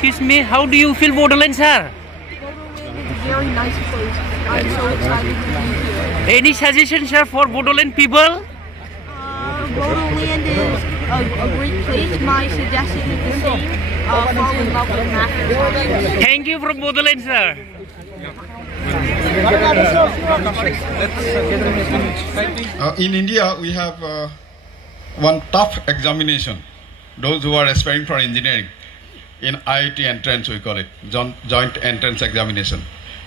excuse me, how do you feel Bodoland, sir? Bodoland is a very nice place. I'm so excited to be here. Any suggestions, sir, for Bodoland people? Bodoland is a great place. My suggestion is the same. Fall in love with math and science. Thank you from Bodoland, sir. In India, we have one tough examination. Those who are aspiring for engineering, in IIT entrance we call it, joint entrance examination.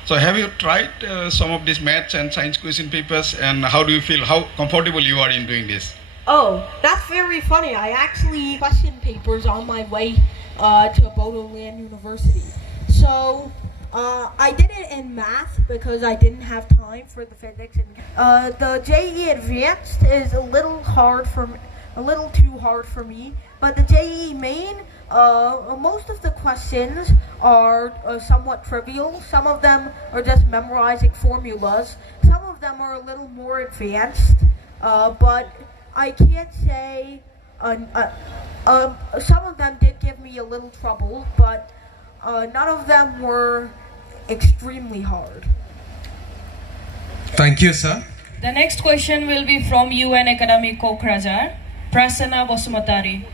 So have you tried some of these maths and science question papers, and how do you feel, how comfortable you are in doing this? Oh, that's very funny. I actually question papers on my way to Bodoland University. So I did it in math because I didn't have time for the physics. And the JEE Advanced is a little too hard for me. But the JEE Main, most of the questions are somewhat trivial. Some of them are just memorizing formulas. Some of them are a little more advanced, but I can't say, some of them did give me a little trouble, but none of them were extremely hard. Thank you, sir. The next question will be from UN Academy Kokrajar, Prasanna Basumatari.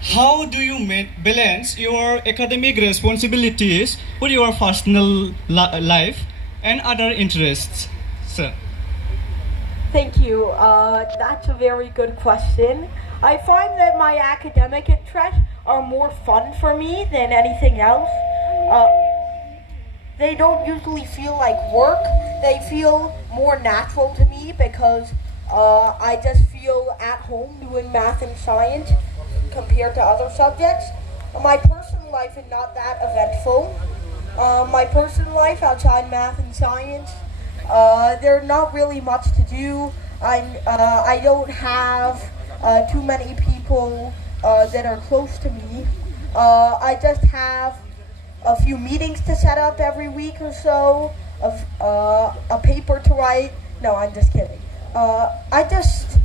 How do you balance your academic responsibilities with your personal life and other interests, sir? Thank you. That's a very good question. I find that my academic interests are more fun for me than anything else. They don't usually feel like work. They feel more natural to me because I just feel at home doing math and science compared to other subjects. My personal life is not that eventful. My personal life outside math and science, there's not really much to do. I don't have too many people that are close to me. I just have a few meetings to set up every week or so, a paper to write. No, I'm just kidding. I just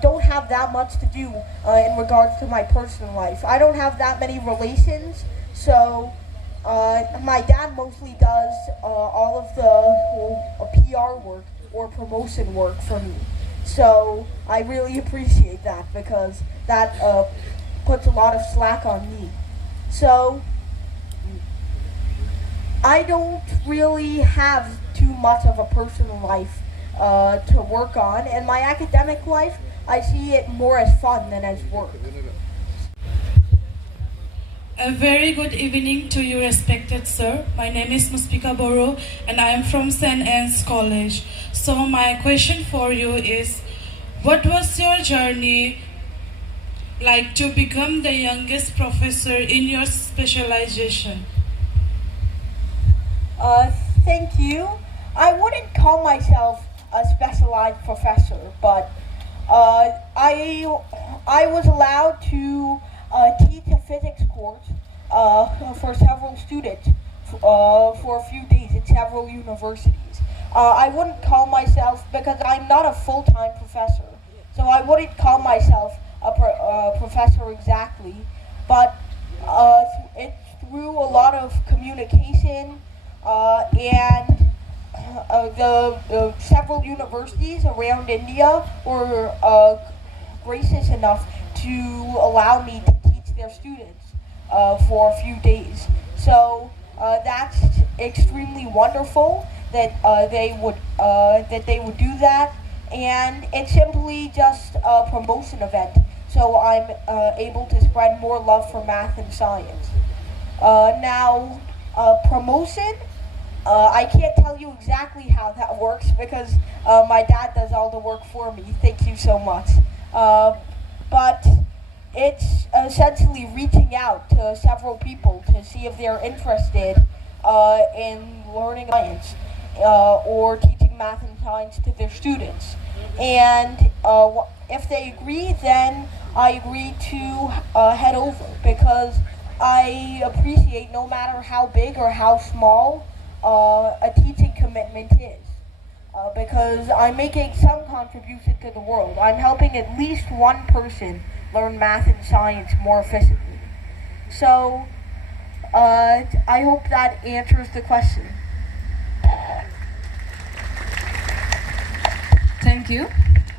don't have that much to do in regards to my personal life. I don't have that many relations, so my dad mostly does all of the PR work or promotion work for me. So I really appreciate that because that puts a lot of slack on me. So I don't really have too much of a personal life to work on, and my academic life, I see it more as fun than as work. A very good evening to you, respected sir. My name is Muspika Boro and I am from St. Anne's College. So my question for you is, what was your journey like to become the youngest professor in your specialization? Thank you. I wouldn't call myself a specialized professor, but I was allowed to teach a physics course for several students for a few days at several universities. I wouldn't call myself, because I'm not a full-time professor, so I wouldn't call myself a professor exactly, but it's through a lot of communication and the several universities around India were gracious enough to allow me to teach their students for a few days. So that's extremely wonderful that they would do that, and it's simply just a promotion event. So I'm able to spread more love for math and science. Now, promotion. I can't tell you exactly how that works because my dad does all the work for me. Thank you so much. But it's essentially reaching out to several people to see if they're interested in learning science or teaching math and science to their students. And if they agree, then I agree to head over because I appreciate no matter how big or how small a teaching commitment is. because I'm making some contribution to the world. I'm helping at least one person learn math and science more efficiently. So, I hope that answers the question. Thank you.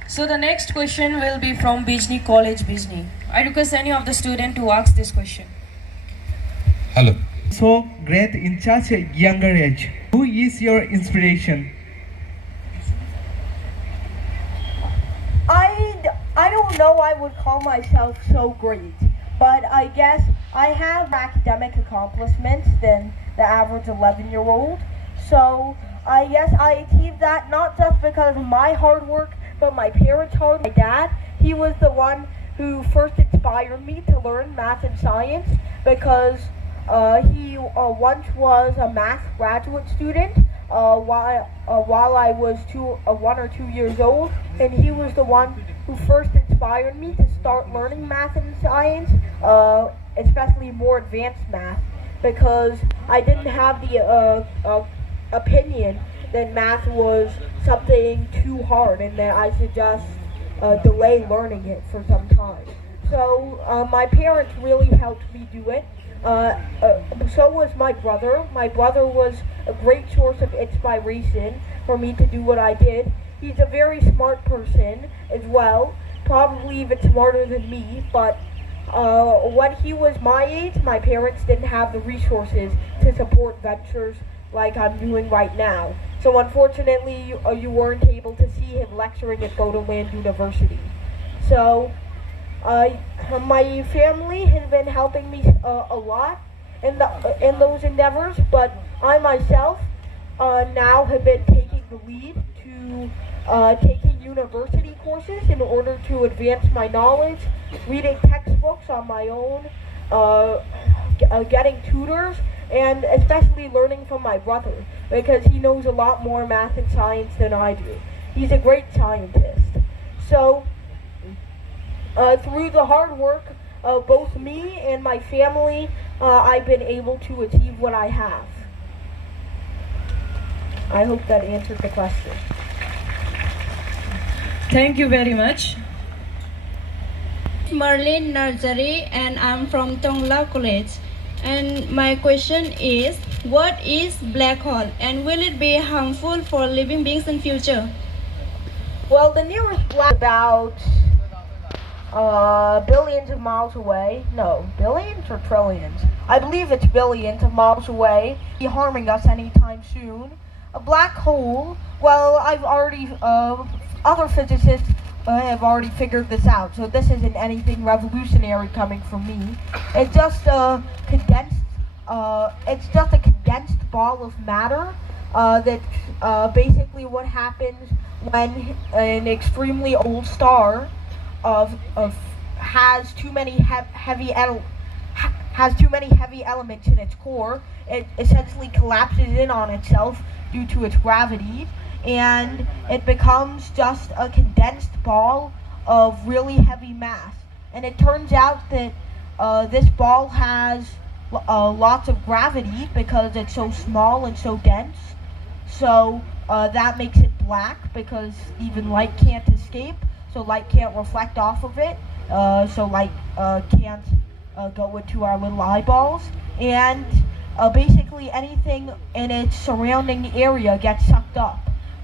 So the next question will be from Bijni College, Bijni. I request any of the student to ask this question. Hello. So great in such a younger age. Who is your inspiration? I don't know I would call myself so great, but I guess I have academic accomplishments than the average 11-year-old. So I guess I achieved that not just because of my hard work, but my parents' hard work. My dad, he was the one who first inspired me to learn math and science because he once was a math graduate student while I was 1 or 2 years old, and he was the one who first inspired me to start learning math and science, especially more advanced math, because I didn't have the opinion that math was something too hard and that I should just delay learning it for some time. So my parents really helped me do it. So was my brother. My brother was a great source of inspiration for me to do what I did. He's a very smart person as well, probably even smarter than me, but when he was my age, my parents didn't have the resources to support ventures like I'm doing right now. So unfortunately, you weren't able to see him lecturing at Bodoland University. So my family has been helping me a lot in those endeavors, but I myself now have been taking the lead to taking university courses in order to advance my knowledge, reading textbooks on my own, getting tutors, and especially learning from my brother, because he knows a lot more math and science than I do. He's a great scientist. So, through the hard work of both me and my family, I've been able to achieve what I have. I hope that answered the question. Thank you very much. Merlin Nursery, and I'm from Tongla College. And my question is, what is black hole and will it be harmful for living beings in future? Well, the nearest black about billions of miles away. No, billions or trillions? I believe it's billions of miles away. Be harming us anytime soon. A black hole. Well, I've already other physicists have already figured this out, so this isn't anything revolutionary coming from me. It's just a condensed. It's just a condensed ball of matter. That basically what happens when an extremely old star has too many heavy elements in its core. It essentially collapses in on itself due to its gravity, and it becomes just a condensed ball of really heavy mass. And it turns out that this ball has lots of gravity because it's so small and so dense. So that makes it black because even light can't escape. So light can't reflect off of it. So light can't go into our little eyeballs. And basically anything in its surrounding area gets sucked up.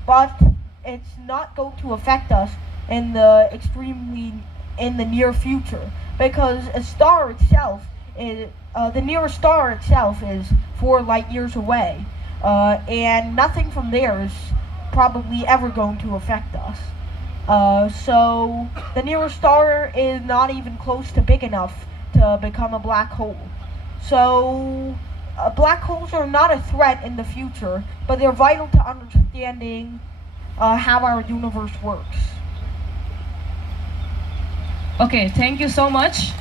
But it's not going to affect us in the near future, because a star itself is the nearest star itself is 4 light years away, and nothing from there is probably ever going to affect us. So the nearest star is not even close to big enough to become a black hole. So black holes are not a threat in the future, but they're vital to understanding how our universe works. Okay, thank you so much.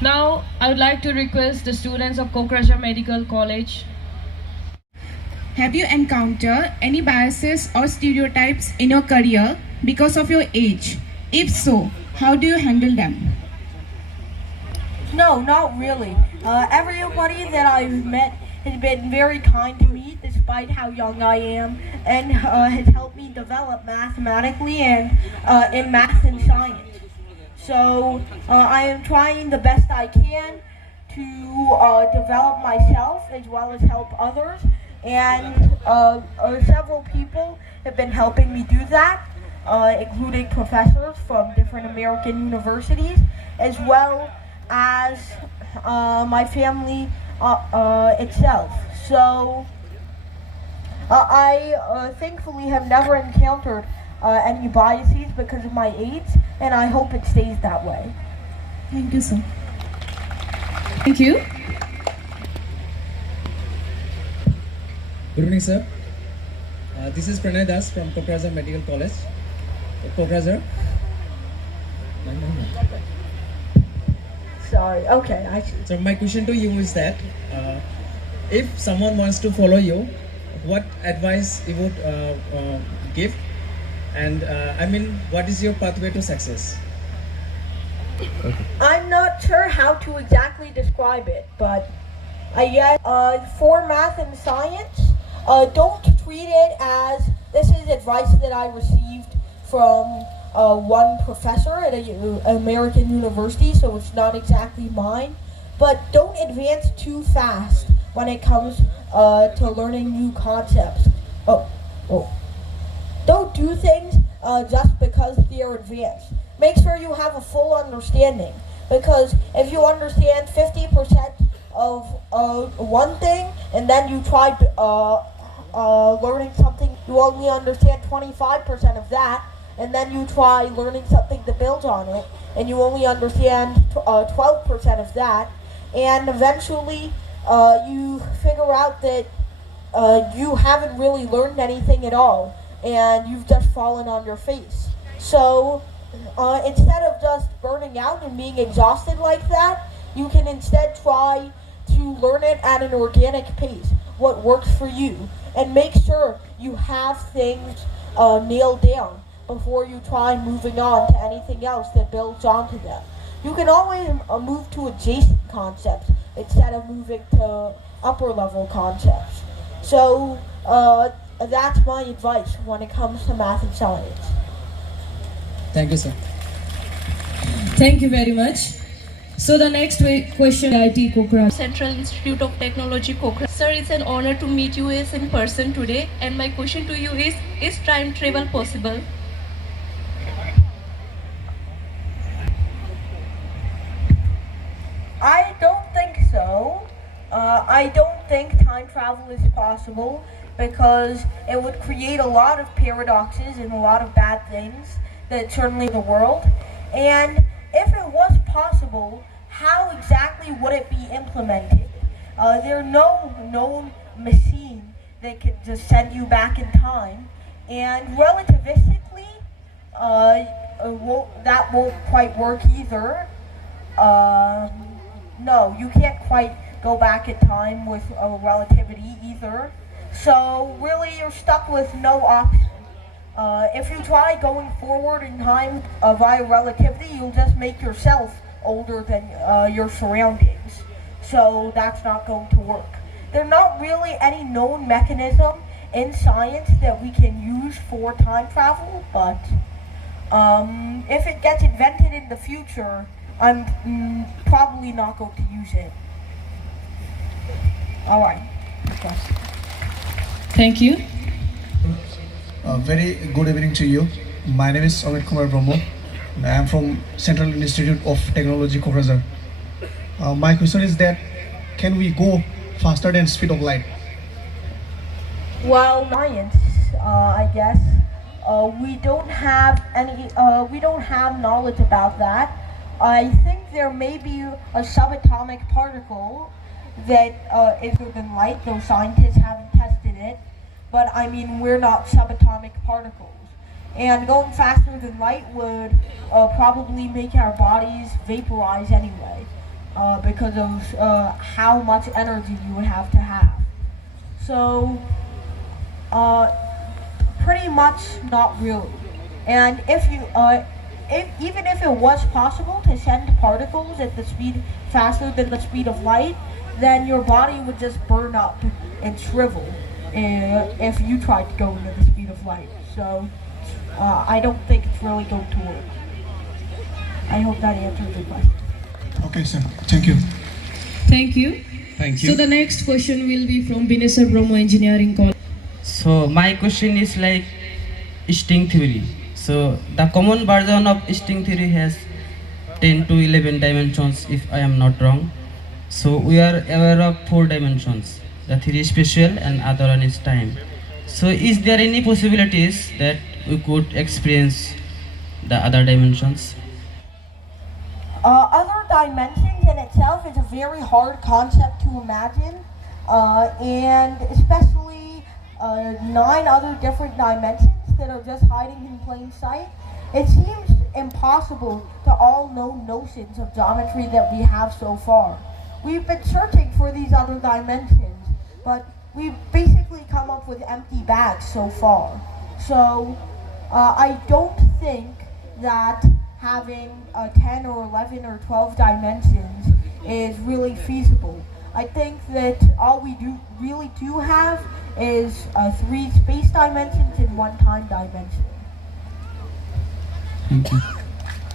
Now, I would like to request the students of Kokrajhar Medical College. Have you encountered any biases or stereotypes in your career because of your age? If so, how do you handle them? No, not really. Everybody that I've met has been very kind to me despite how young I am, and has helped me develop mathematically and in math and science. So I am trying the best I can to develop myself as well as help others, and several people have been helping me do that, including professors from different American universities, as well as my family itself. So I thankfully have never encountered any biases because of my age, and I hope it stays that way. Thank you, sir. Thank you. Good evening, sir. This is Pranay Das from Kokrajar Medical College. Kokrajar. Sorry, okay, I see. So my question to you is that if someone wants to follow you, what advice you would give? And I mean, what is your pathway to success? I'm not sure how to exactly describe it, but I guess for math and science, don't treat it as this is advice that I received from one professor at an American university, so it's not exactly mine. But don't advance too fast when it comes to learning new concepts. Don't do things just because they're advanced. Make sure you have a full understanding, because if you understand 50% of one thing and then you try learning something, you only understand 25% of that, and then you try learning something that builds on it, and you only understand 12% of that, and eventually you figure out that you haven't really learned anything at all, and you've just fallen on your face. So instead of just burning out and being exhausted like that, you can instead try to learn it at an organic pace, what works for you, and make sure you have things nailed down before you try moving on to anything else that builds onto them. You can always move to adjacent concepts instead of moving to upper level concepts. So that's my advice when it comes to math and science. Thank you, sir. Thank you very much. So the next question, IIT Kokraj. Central Institute of Technology, Kokraj. Sir, it's an honor to meet you in person today, and my question to you is time travel possible? I don't think so. I don't think time travel is possible because it would create a lot of paradoxes and a lot of bad things that certainly in the world. And if it was possible, how exactly would it be implemented? There's no known machine that could just send you back in time, and relativistically, that won't quite work either. No, you can't quite go back in time with relativity either. So really, you're stuck with no option. If you try going forward in time via relativity, you'll just make yourself older than your surroundings. So that's not going to work. There's not really any known mechanism in science that we can use for time travel, but if it gets invented in the future, I'm probably not going to use it. All right. Thank you. Very good evening to you. My name is Amit Kumar Brahmo. I am from Central Institute of Technology, Kokrajar. My question is that, can we go faster than speed of light? Well, science, I guess, we don't have any. We don't have knowledge about that. I think there may be a subatomic particle that is faster than light, though scientists haven't tested it. But I mean, we're not subatomic particles. And going faster than light would probably make our bodies vaporize anyway, because of how much energy you would have to have. So, pretty much not really. And if you, even if it was possible to send particles at the speed faster than the speed of light, then your body would just burn up and shrivel if you tried to go into the speed of light. So I don't think it's really going to work. I hope that answers your question. Okay, sir. Thank you. Thank you. Thank you. So the next question will be from Prof Suborno Engineering College. So my question is like string theory. So the common version of string theory has 10 to 11 dimensions if I am not wrong. So we are aware of 4 dimensions. The 3 is spatial and other one is time. So is there any possibilities that we could experience the other dimensions? Other dimensions in itself is a very hard concept to imagine, and especially 9 other different dimensions that are just hiding in plain sight. It seems impossible to all known notions of geometry that we have so far. We've been searching for these other dimensions, but we've basically come up with empty bags so far. So I don't think that having 10 or 11 or 12 dimensions is really feasible. I think that all we really do have is 3 space dimensions and 1 time dimension. Thank you.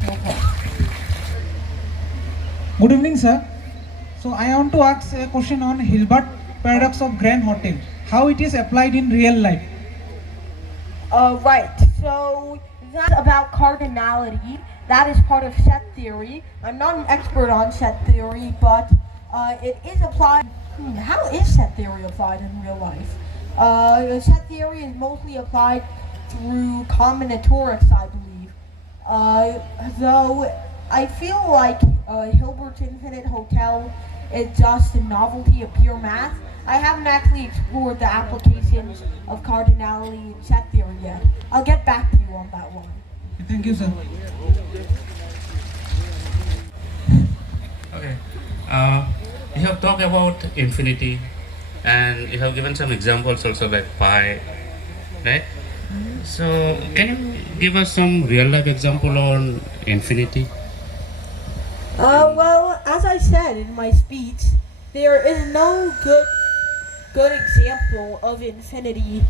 Okay. Good evening, sir. So I want to ask a question on Hilbert paradox of Grand Hotel. How it is applied in real life? Right. So that's about cardinality. That is part of set theory. I'm not an expert on set theory, but it is applied. How is set theory applied in real life? Set theory is mostly applied through combinatorics, I believe. Though I feel like Hilbert's Infinite Hotel is just a novelty of pure math. I haven't actually explored the applications of cardinality in set theory yet. I'll get back to you on that one. Thank you, sir. Okay. You have talked about infinity, and you have given some examples also like pi, right? So can you give us some real life example on infinity? Well, as I said in my speech, there is no good example of infinity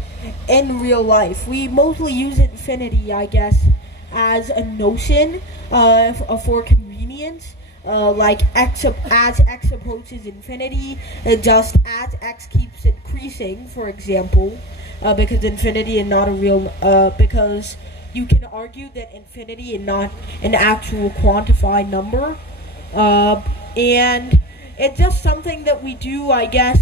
in real life. We mostly use infinity, I guess, as a notion for convenience. Like as x approaches infinity, just as x keeps increasing, for example, because infinity is not a real, because you can argue that infinity is not an actual quantified number, and it's just something that we do, I guess,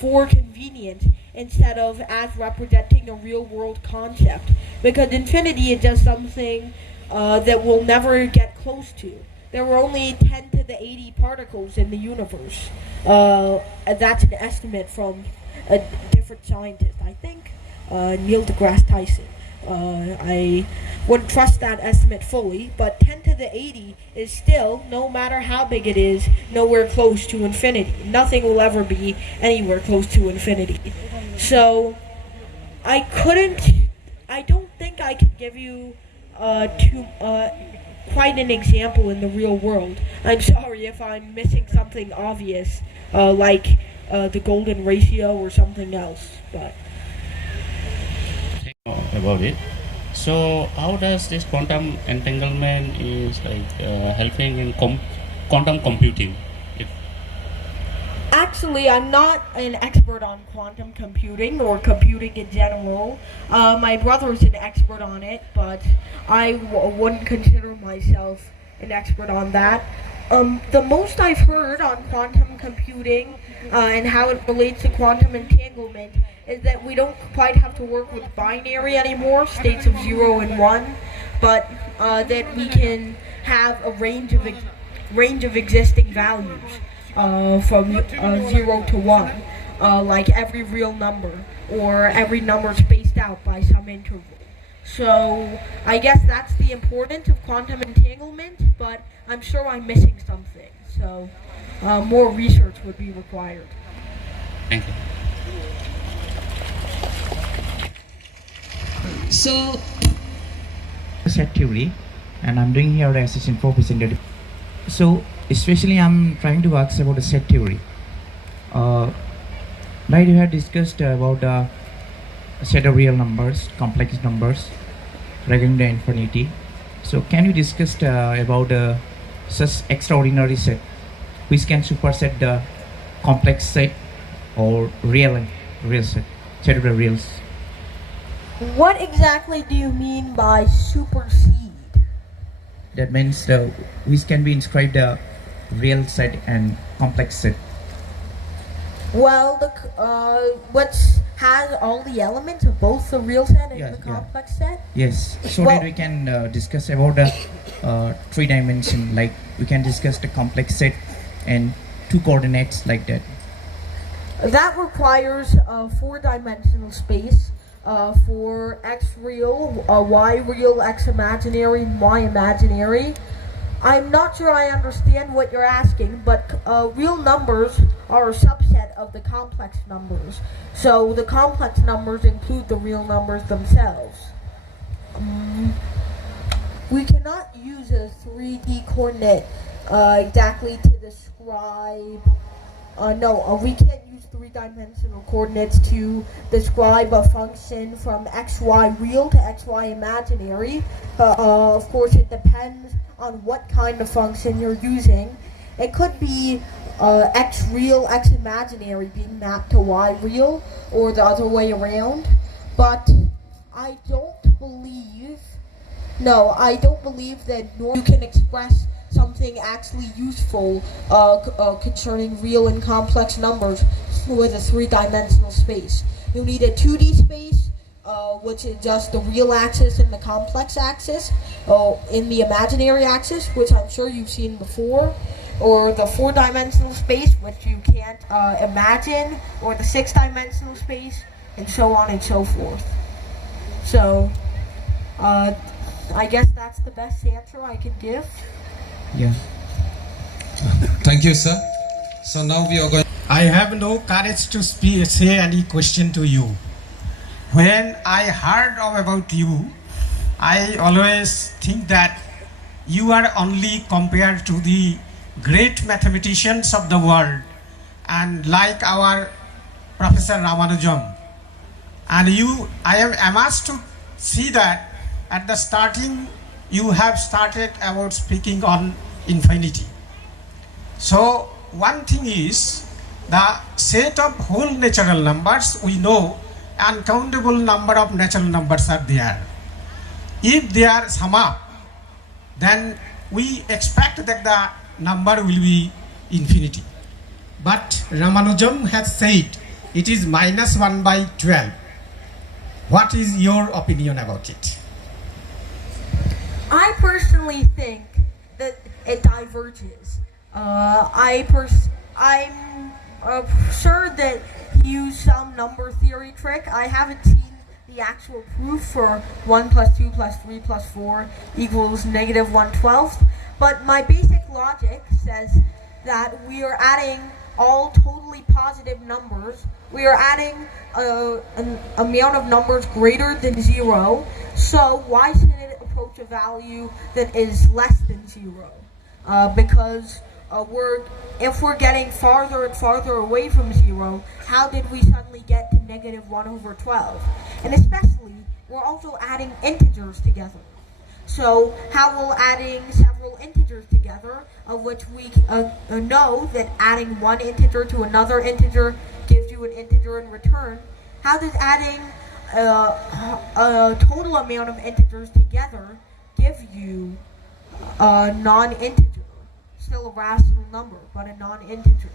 for convenience instead of as representing a real world concept, because infinity is just something that we'll never get close to. There were only 10 to the 80 particles in the universe. That's an estimate from a different scientist, I think, Neil deGrasse Tyson. I wouldn't trust that estimate fully, but 10 to the 80 is still, no matter how big it is, nowhere close to infinity. Nothing will ever be anywhere close to infinity. So, I don't think I could give you quite an example in the real world. I'm sorry if I'm missing something obvious, like the golden ratio or something else, but About it. So how does this quantum entanglement is helping in quantum computing? Actually, I'm not an expert on quantum computing or computing in general. My brother's an expert on it, but I wouldn't consider myself an expert on that. The most I've heard on quantum computing and how it relates to quantum entanglement is that we don't quite have to work with binary anymore, states of 0 and 1, but that we can have a range of existing values. From 0 to 1, like every real number, or every number spaced out by some interval. So I guess that's the importance of quantum entanglement, but I'm sure I'm missing something. So more research would be required. Thank you. So, set theory, and I'm doing here assistant professor. So especially I'm trying to ask about the set theory. Right, you have discussed about a set of real numbers, complex numbers, regarding the infinity. So can you discuss about such extraordinary set which can superset the complex set or real set of the reals? What exactly do you mean by supersede? That means which can be inscribed a real set and complex set. Well, what has all the elements of both the real set and the complex set? Yes, so that we can discuss about the 3 dimension, like we can discuss the complex set and 2 coordinates like that. That requires a 4-dimensional space for x real, y real, x imaginary, and y imaginary. I'm not sure I understand what you're asking, but real numbers are a subset of the complex numbers. So the complex numbers include the real numbers themselves. We cannot use a 3D coordinate exactly to describe, we can't use 3-dimensional coordinates to describe a function from xy real to xy imaginary. Of course, it depends on what kind of function you're using. It could be x real, x imaginary being mapped to y real, or the other way around. But I don't believe that you can express something actually useful concerning real and complex numbers with a 3-dimensional space. You need a 2D space, which is just the real axis and the complex axis, in the imaginary axis, which I'm sure you've seen before, or the 4-dimensional space, which you can't imagine, or the 6-dimensional space, and so on and so forth. So, I guess that's the best answer I could give. Yeah. Thank you, sir. So now we are going. I have no courage to say any question to you. When I heard about you, I always think that you are only compared to the great mathematicians of the world, and like our Professor Ramanujam. And I am amazed to see that at the starting you have started about speaking on infinity. So one thing is, the set of whole natural numbers, we know uncountable number of natural numbers are there. If they are sum up, then we expect that the number will be infinity. But Ramanujam has said it is -1/12. What is your opinion about it? I personally think that it diverges. I'm sure that he used some number theory trick. I haven't seen the actual proof for 1 + 2 + 3 + 4 equals -1/12. But my basic logic says that we are adding all totally positive numbers. We are adding an amount of numbers greater than 0. So why shouldn't it approach a value that is less than 0? Because if we're getting farther and farther away from 0, how did we suddenly get to -1/12? And especially, we're also adding integers together. So how will adding several integers together, of which we know that adding one integer to another integer gives you an integer in return, how does adding a total amount of integers together give you a non-integer? Still a rational number, but a non-integer.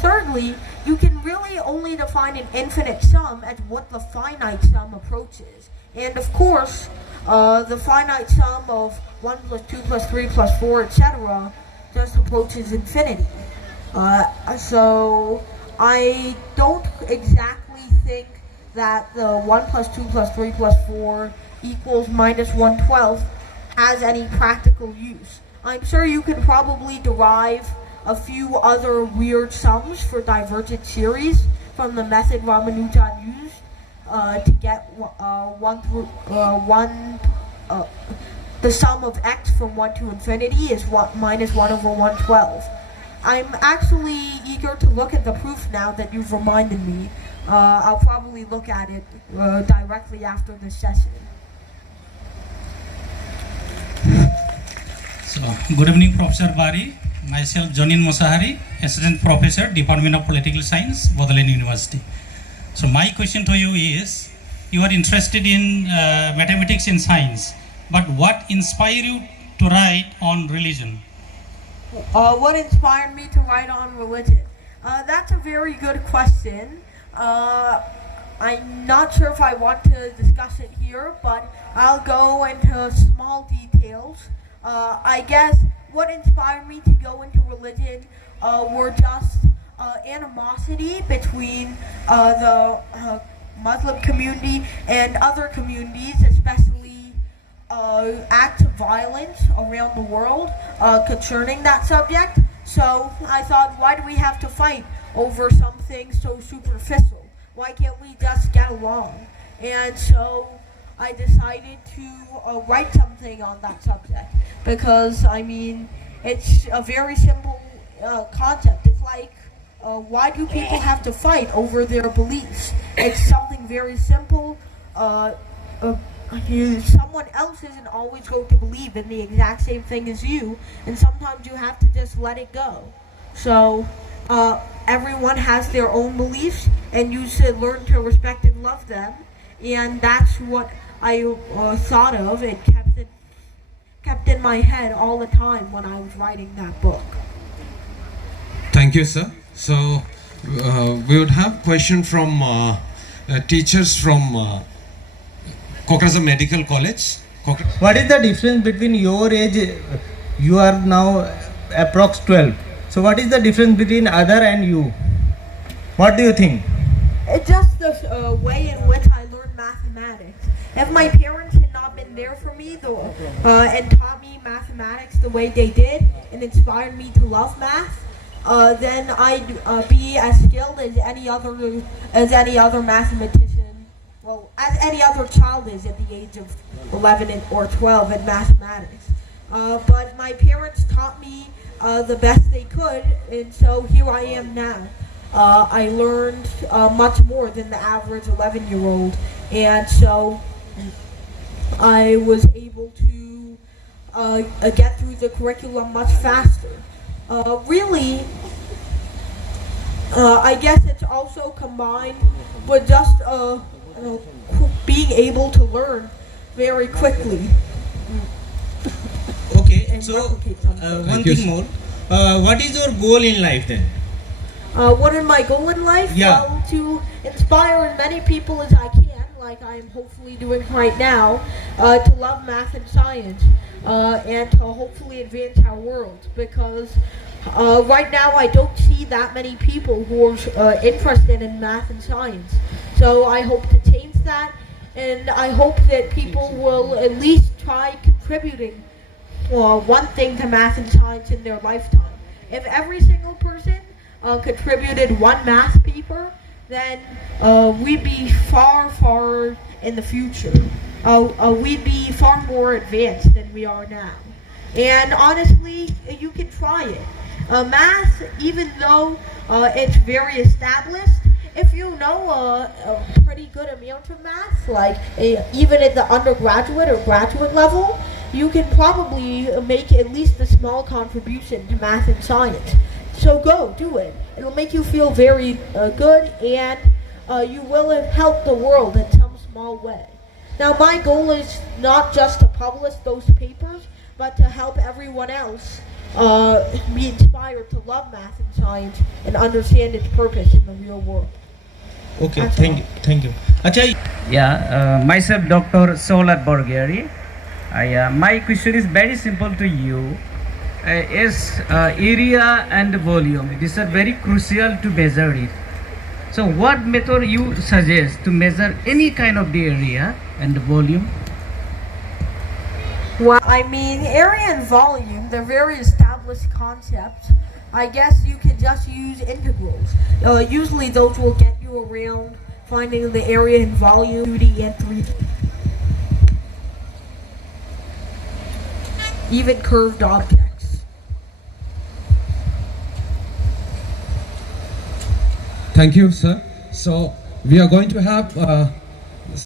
Thirdly, you can really only define an infinite sum as what the finite sum approaches. And of course, the finite sum of 1 + 2 + 3 + 4, etc. just approaches infinity. So I don't exactly think that the 1 + 2 + 3 + 4 equals -1/12 has any practical use. I'm sure you could probably derive a few other weird sums for divergent series from the method Ramanujan used to get the sum of x from 1 to infinity is minus 1 over 112. I'm actually eager to look at the proof now that you've reminded me. I'll probably look at it directly after this session. So, good evening, Prof Bari. Myself, Jonin Mosahari, Assistant Professor, Department of Political Science, Bodoland University. So, my question to you is, you are interested in mathematics and science, but what inspired you to write on religion? What inspired me to write on religion? That's a very good question. I'm not sure if I want to discuss it here, but I'll go into small details. I guess what inspired me to go into religion were just animosity between the Muslim community and other communities, especially acts of violence around the world concerning that subject. So I thought, why do we have to fight over something so superficial? Why can't we just get along? And so I decided to write something on that subject because, I mean, it's a very simple concept. It's like, why do people have to fight over their beliefs? It's something very simple. Someone else isn't always going to believe in the exact same thing as you, and sometimes you have to just let it go. So everyone has their own beliefs, and you should learn to respect and love them. And that's what I thought of and kept in my head all the time when I was writing that book. Thank you, sir. So we would have question from teachers from Kokrazar Medical College. What is the difference between your age? You are now approx 12. So what is the difference between other and you? What do you think? It's just the way in which I learned mathematics. If my parents had not been there for me and taught me mathematics the way they did and inspired me to love math, then I'd be as skilled as any other mathematician, well, as any other child is at the age of 11 or 12 in mathematics. But my parents taught me the best they could, and so here I am now. I learned much more than the average 11-year-old, and so I was able to get through the curriculum much faster. Really, I guess it's also combined with just being able to learn very quickly. Okay, so one thing more. What is your goal in life then? What is my goal in life? Yeah. Well, to inspire as many people as I can, like I am hopefully doing right now, to love math and science, and to hopefully advance our world. Because right now I don't see that many people who are interested in math and science. So I hope to change that, and I hope that people will at least try contributing one thing to math and science in their lifetime. If every single person contributed one math paper, then we'd be far, far in the future. We'd be far more advanced than we are now. And honestly, you can try it. Math, even though it's very established, if you know a pretty good amount of math, like even at the undergraduate or graduate level, you can probably make at least a small contribution to math and science. So go, do it. It'll make you feel very good, and you will have helped the world in some small way. Now, my goal is not just to publish those papers, but to help everyone else be inspired to love math and science and understand its purpose in the real world. Okay, That's thank you. Achha, Yeah, myself Dr. Solar Borgari. My question is very simple to you. Is area and volume. These are very crucial to measure it. So what method you suggest to measure any kind of the area and the volume? Well, I mean, area and volume, they're very established concepts. I guess you can just use integrals. Usually those will get you around finding the area and volume, 2D and 3D. even curved objects. Thank you, sir. So we are going to have